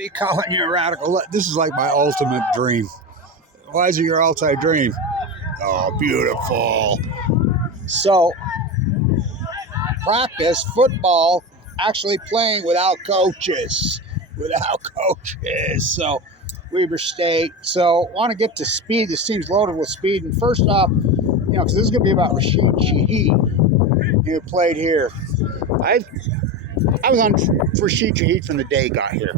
be calling you a radical. This is like my ultimate dream. Why is it your ultimate dream? Oh, beautiful. So, practice football, actually playing without coaches. So, Weber State. So, want to get to speed. This team's loaded with speed. And first off, because this is going to be about Rashid Shaheed, who played here. I was on Rashid Shaheed from the day he got here.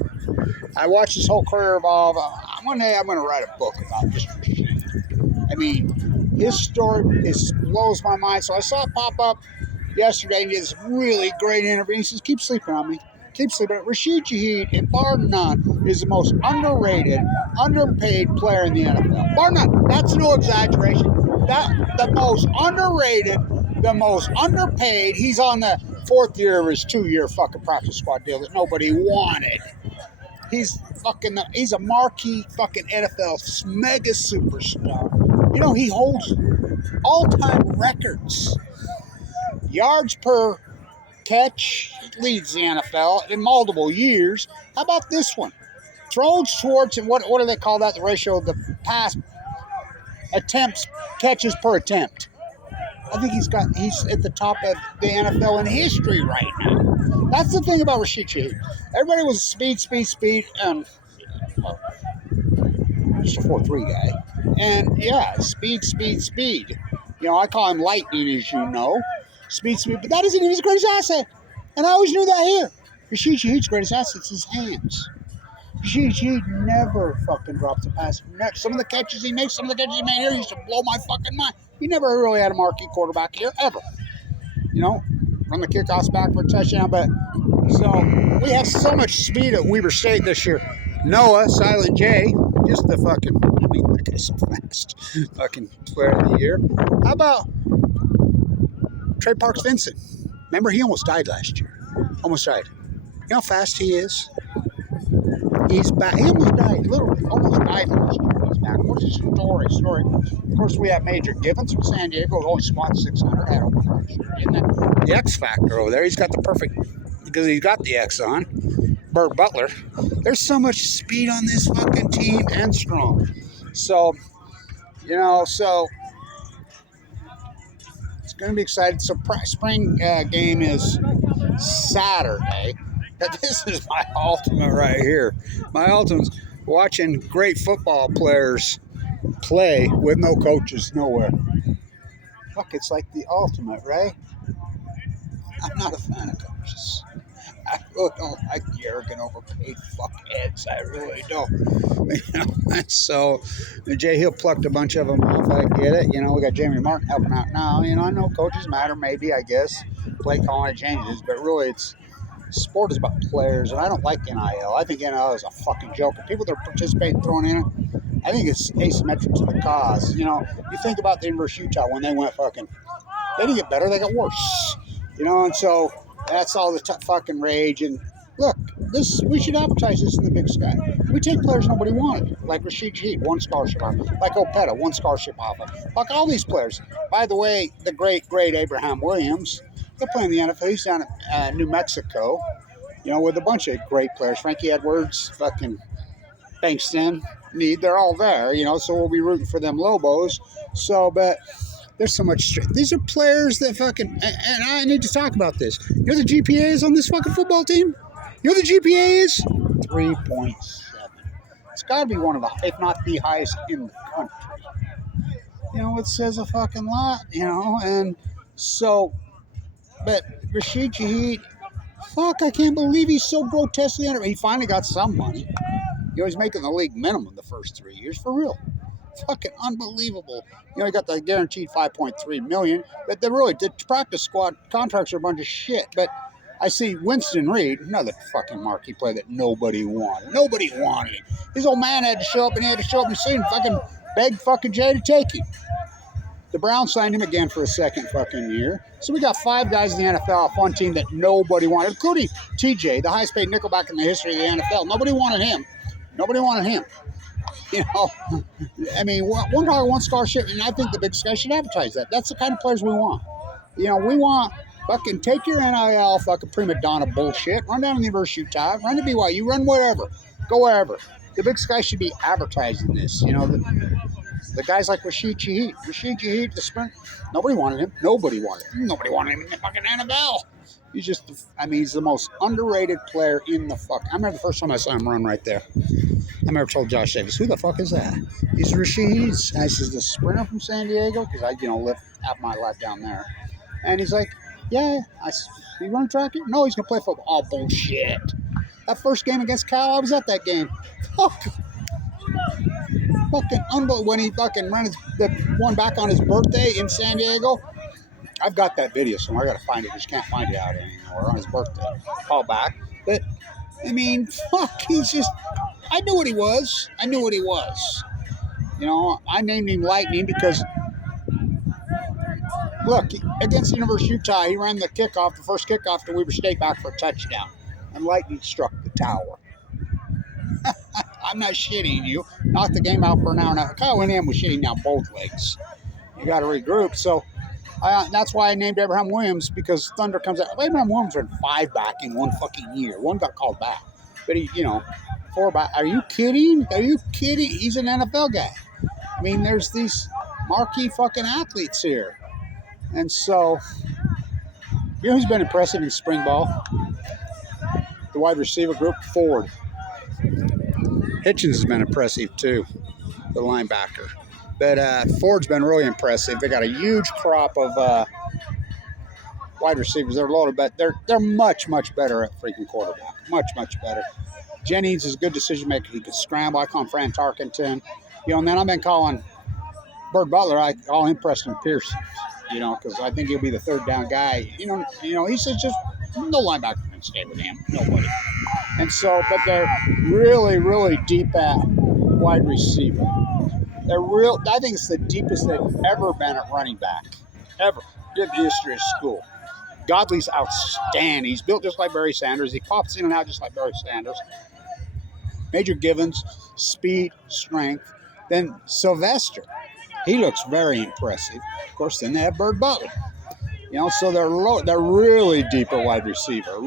I watched his whole career evolve. One day I'm going to write a book about just Rashid. I mean, his story blows my mind. So I saw it pop up yesterday and did this really great interview. He says, keep sleeping on me. Keep sleeping. Rashid Shaheed, and bar none, is the most underrated, underpaid player in the NFL. Bar none. That's no exaggeration. The most underrated, the most underpaid. He's on the fourth year of his 2-year fucking practice squad deal that nobody wanted. He's a marquee fucking NFL mega superstar. He holds all-time records. Yards per catch, leads the NFL in multiple years. How about this one? Throws towards, and what do they call that? The ratio of the pass attempts, catches per attempt. I think he's at the top of the NFL in history right now. That's the thing about Rashid Shaheed. Everybody was speed, and just a 4.3 guy. And yeah, speed. I call him lightning, as you know. Speed, but that isn't even his greatest asset. And I always knew that here. Rashid Shaheed's greatest asset is his hands. Rashid Shaheed never fucking drops a pass. Some of the catches he makes, some of the catches he made here used to blow my fucking mind. He never really had a marquee quarterback here, ever. Run the kickoffs back for a touchdown. But so we have so much speed at Weber State this year. Noah, Silent J, just the fucking, that guy's so fast. Fucking player of the year. How about Trey Parks Vincent? Remember, he almost died last year. Almost died. You know how fast he is? He's back. He almost died, literally. Almost died last year. He's back. What is his story? Of course, we have Major Givens from San Diego, who only squats 600. Had over last year. Isn't that the X factor over there? He's got the perfect, because he's got the X on. Burt Butler. There's so much speed on this fucking team and strong. So, it's going to be exciting. So, spring game is Saturday. But this is my ultimate right here. My ultimate's watching great football players play with no coaches nowhere. Fuck, it's like the ultimate, right? I'm not a fan of coaches. I really don't like the arrogant, overpaid fuckheads. I really don't. And so Jay Hill plucked a bunch of them off. I get it. We got Jamie Martin helping out now. I know coaches matter, maybe, I guess. Play calling changes, but really sport is about players, and I don't like NIL. I think NIL is a fucking joke. And people that participate in throwing in it, I think it's asymmetric to the cause. You think about the University of Utah when they went fucking, they didn't get better, they got worse. And so that's all the fucking rage. And look, we should advertise this in the big sky. We take players nobody wanted, like Rashid Shaheed, one scholarship off, like Opeta, one scholarship off, like all these players. By the way, the great Abraham Williams, they're playing the NFL. He's down at New Mexico, with a bunch of great players. Frankie Edwards, fucking Bankston, they're all there, so we'll be rooting for them Lobos. So, but there's so much strength. These are players that fucking, and I need to talk about this. The GPA is on this fucking football team? The GPA is? 3.7. It's got to be one of the, if not the highest in the country. It says a fucking lot, and so, but Rashid Shaheed, fuck, I can't believe he's so grotesquely under. He finally got some money. He's making the league minimum the first 3 years, for real. Fucking unbelievable. He got the guaranteed $5.3 million, but the practice squad contracts are a bunch of shit. But I see Winston Reed, another fucking marquee player that nobody wanted. Nobody wanted him. His old man had to show up, and see him fucking beg fucking Jay to take him. The Browns signed him again for a second fucking year. So we got 5 guys in the NFL off one team that nobody wanted, including TJ, the highest paid nickelback in the history of the NFL. Nobody wanted him. One dollar, one scholarship, and I think the big sky should advertise that. That's the kind of players we want. We want fucking take your NIL fucking prima donna bullshit, run down to the University of Utah, run to BYU, run wherever. Go wherever. The big sky should be advertising this. The guys like Rashid Shaheed, the sprint. Nobody wanted him. Nobody wanted him in the fucking NFL. He's just, he's the most underrated player in the fuck. I remember the first time I saw him run right there. I remember told Josh Davis, who the fuck is that? He's Rashid. I says, the sprinter from San Diego? Because I, live half my life down there. And he's like, yeah. I said, he run track here? No, he's going to play football. Oh, bullshit. That first game against Cal, I was at that game. Fuck. Fucking unbelievable. When he fucking ran the one back on his birthday in San Diego. I've got that video somewhere. I got to find it. Just can't find it out anymore on his birthday. Call back. But, fuck. He's just, I knew what he was. I named him Lightning because, look, against the University of Utah, he ran the first kickoff to Weber State back for a touchdown. And Lightning struck the tower. I'm not shitting you. Knocked the game out for an hour and a half. Kyle Winham was shitting down both legs. You got to regroup. So that's why I named Abraham Williams, because Thunder comes out. Abraham Williams ran 5 back in one fucking year. One got called back. But he, 4 back. Are you kidding? He's an NFL guy. There's these marquee fucking athletes here. And so, who's been impressive in spring ball? The wide receiver group, Ford. Hitchens has been impressive too, the linebacker. But Ford's been really impressive. They got a huge crop of wide receivers. They're loaded, but they're much, much better at freaking quarterback. Much, much better. Jennings is a good decision maker. He can scramble. I call him Fran Tarkenton. And then I've been calling Bird Butler. I call him Preston Pearson. Because I think he'll be the third down guy. He says just no linebacker can stay with him. Nobody. And so, but they're really, really deep at wide receiver. I think it's the deepest they've ever been at running back. Ever. In the history of school. Godley's outstanding. He's built just like Barry Sanders. He pops in and out just like Barry Sanders. Major Givens, speed, strength. Then Sylvester. He looks very impressive. Of course, then they have Bird Butler. So they're really deep at wide receiver.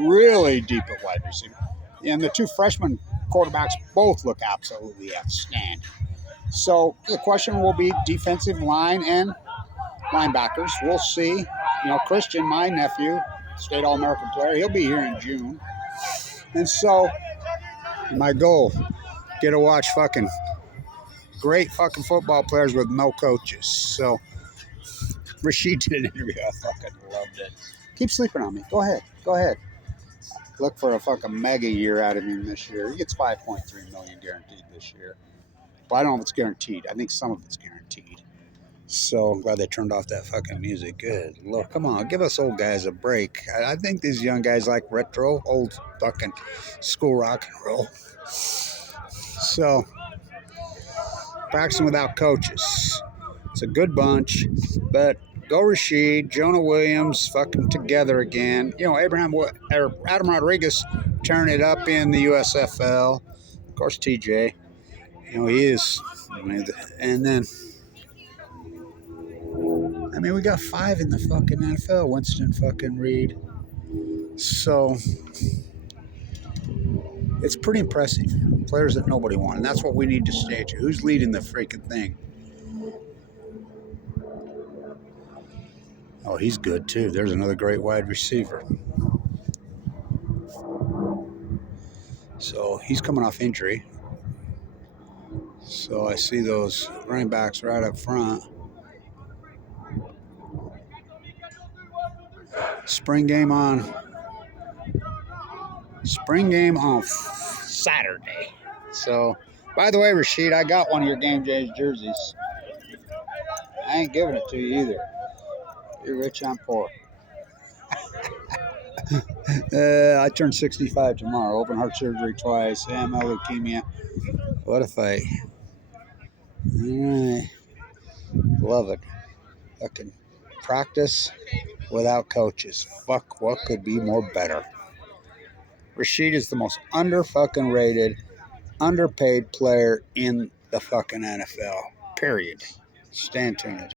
And the 2 freshman quarterbacks both look absolutely outstanding. So the question will be defensive line and linebackers. We'll see. Christian, my nephew, state All-American player, he'll be here in June. And so my goal, get to watch fucking great fucking football players with no coaches. So Rashid did an interview. I fucking loved it. Keep sleeping on me. Go ahead. Look for a fucking mega year out of him this year. He gets $5.3 million guaranteed this year. But I don't know if it's guaranteed. I think some of it's guaranteed. So I'm glad they turned off that fucking music. Good Lord, come on, give us old guys a break. I think these young guys like retro, old fucking school rock and roll. So, practicing without coaches. It's a good bunch, but go Rashid, Jonah Williams, fucking together again. Adam Rodriguez tearing it up in the USFL. Of course, TJ. He is. And then, we got 5 in the fucking NFL. Winston fucking Reed. So, it's pretty impressive. Players that nobody wanted. And that's what we need to stage. Who's leading the freaking thing? Oh, he's good too. There's another great wide receiver. So, he's coming off injury. So, I see those running backs right up front. Spring game on Saturday. So, by the way, Rashid, I got one of your game days jerseys. I ain't giving it to you either. You're rich, I'm poor. I turned 65 tomorrow. Open heart surgery twice. AML leukemia. What a fight. All right. Love it. Fucking practice without coaches. Fuck, what could be more better? Rashid is the most under-fucking-rated, underpaid player in the fucking NFL. Period. Stand tuned.